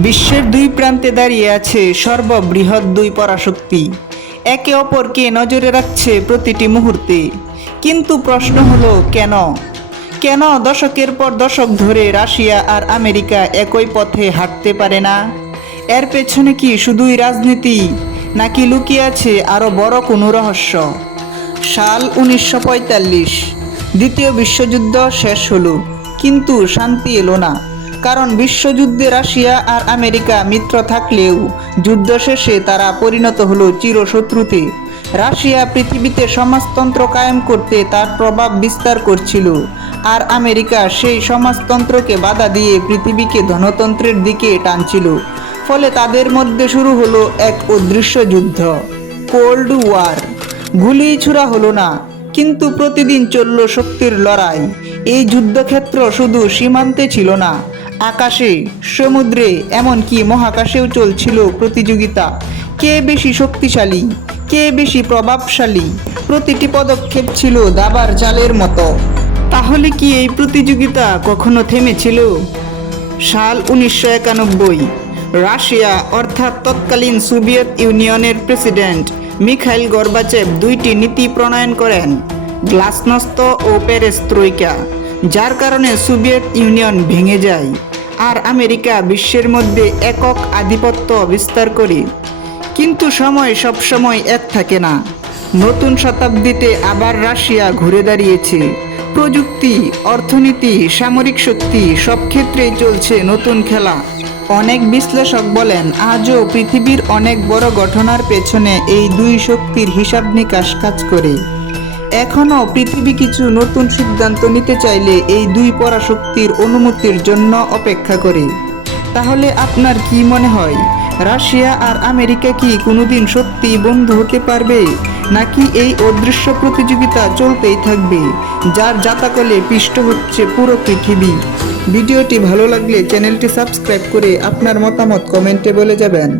বিশ্বের দুই প্রান্তে দাঁড়িয়ে আছে সর্ববৃহৎ দুই পরাশক্তি, একে অপরকে নজরে রাখছে প্রতিটি মুহূর্তে। কিন্তু প্রশ্ন হলো কেন? কেন দশকের পর দশক ধরে রাশিয়া আর আমেরিকা একই পথে হাঁটতে পারে না? এর পেছনে কি শুধুই রাজনীতি, নাকি লুকিয়ে আছে আরও বড় কোনো রহস্য? সাল 1945, দ্বিতীয় বিশ্বযুদ্ধ শেষ হলো, কিন্তু শান্তি এলো না। কারণ বিশ্বযুদ্ধে রাশিয়া আর আমেরিকা মিত্র থাকলেও যুদ্ধ শেষে তারা পরিণত হলো চিরশত্রুতে। রাশিয়া পৃথিবীতে সমাজতন্ত্র কায়েম করতে তার প্রভাব বিস্তার করছিল, আর আমেরিকা সেই সমাজতন্ত্রকে বাধা দিয়ে পৃথিবীকে ধনতন্ত্রের দিকে টানছিল। ফলে তাদের মধ্যে শুরু হলো এক অদৃশ্য যুদ্ধ, কোল্ড ওয়ার। গুলি ছোড়া হলো না, কিন্তু প্রতিদিন চলল শক্তির লড়াই। এই যুদ্ধক্ষেত্র শুধু সীমান্তে ছিল না, আকাশে, সমুদ্রে, এমনকি মহাকাশেও চলছিল প্রতিযোগিতা। কে বেশি শক্তিশালী, কে বেশি প্রভাবশালী। প্রতিটি পদক্ষেপ ছিল দাবার চালের মতো। তাহলে কি এই প্রতিযোগিতা কখনো থেমেছিল? সাল 1991, রাশিয়া অর্থাৎ তৎকালীন সোভিয়েত ইউনিয়নের প্রেসিডেন্ট মিখাইল গর্বাচেভ দুইটি নীতি প্রণয়ন করেন, গ্লাসনস্ত ও পেরেস্ত্রোইকা, যার কারণে সোভিয়েত ইউনিয়ন ভেঙে যায় আর আমেরিকা বিশ্বের মধ্যে একক আধিপত্য বিস্তার করে। কিন্তু সময় সবসময় এক থাকে না। নতুন শতাব্দীতে আবার রাশিয়া ঘুরে দাঁড়িয়েছে। প্রযুক্তি, অর্থনীতি, সামরিক শক্তি, সব ক্ষেত্রেই চলছে নতুন খেলা। অনেক বিশ্লেষক বলেন আজও পৃথিবীর অনেক বড় ঘটনার পেছনে এই দুই শক্তির হিসাব নিকাশ কাজ করে। এখনও পৃথিবী কিছু নতুন সিদ্ধান্ত নিতে চাইলে এই দুই পরাশক্তির অনুমতির জন্য অপেক্ষা করে। তাহলে আপনার কি মনে হয়, রাশিয়া আর আমেরিকা কি কোনোদিন সত্যি বন্ধু হতে পারবে, নাকি এই অদৃশ্য প্রতিযোগিতা চলতেই থাকবে, যার জাতাকলে পিষ্ট হচ্ছে পুরো পৃথিবী? ভিডিওটি ভালো লাগলে চ্যানেলটি সাবস্ক্রাইব করে আপনার মতামত কমেন্টে বলে যাবেন।